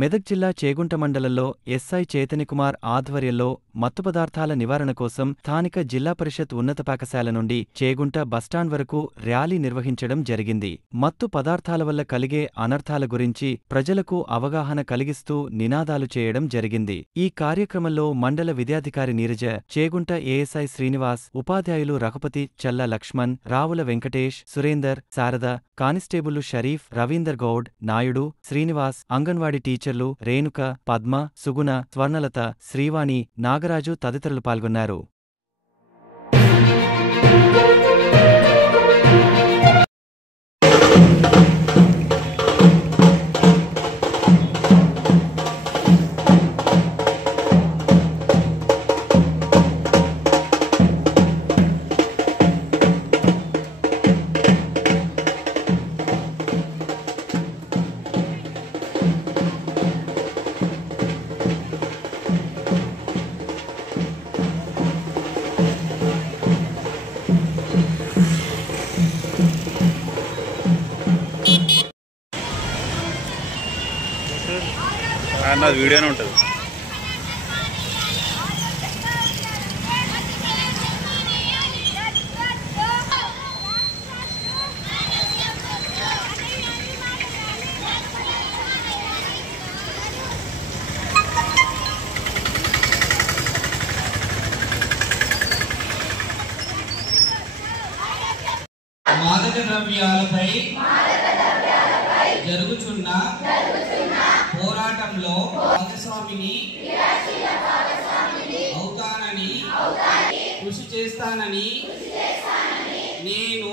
మెదక్ జిల్లా చేగుంట మండలంలో ఎస్ఐ చైతన్యకుమార్ ఆధ్వర్యంలో మత్తు పదార్థాల నివారణ కోసం స్థానిక జిల్లా పరిషత్ ఉన్నత పాఠశాల నుండి చేగుంట బస్టాండ్ వరకు ర్యాలీ నిర్వహించడం జరిగింది. మత్తు పదార్థాల వల్ల కలిగే అనర్థాల గురించి ప్రజలకు అవగాహన కలిగిస్తూ నినాదాలు చేయడం జరిగింది. ఈ కార్యక్రమంలో మండల విద్యాధికారి నీరజ, చేగుంట ఏఎస్ఐ శ్రీనివాస్, ఉపాధ్యాయులు రఘుపతి, చల్ల లక్ష్మణ్, రావుల వెంకటేష్, సురేందర్, శారద, కానిస్టేబుళ్లు షరీఫ్, రవీందర్ గౌడ్, నాయుడు, శ్రీనివాస్, అంగన్వాడీ టీచర్లు రేణుక, పద్మ, సుగుణ, స్వర్ణలత, శ్రీవాణి, నాగరాజు తదితరులు పాల్గొన్నారు. నాది వీడియోనే ఉంటుంది. మాదక ద్రవ్యాలపై జరుగుతున్న పోరాటంలో భాగస్వామిని అవుతానని కృషి చేస్తానని నేను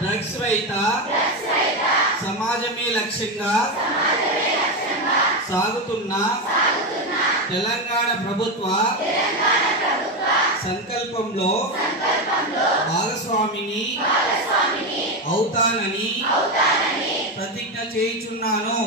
డ్రగ్స్ రహిత సమాజమే లక్ష్యంగా సాగుతున్న తెలంగాణ ప్రభుత్వ సంకల్పంలో భాగస్వామిని అవుతానని ప్రతిజ్ఞ చేయుచున్నాను.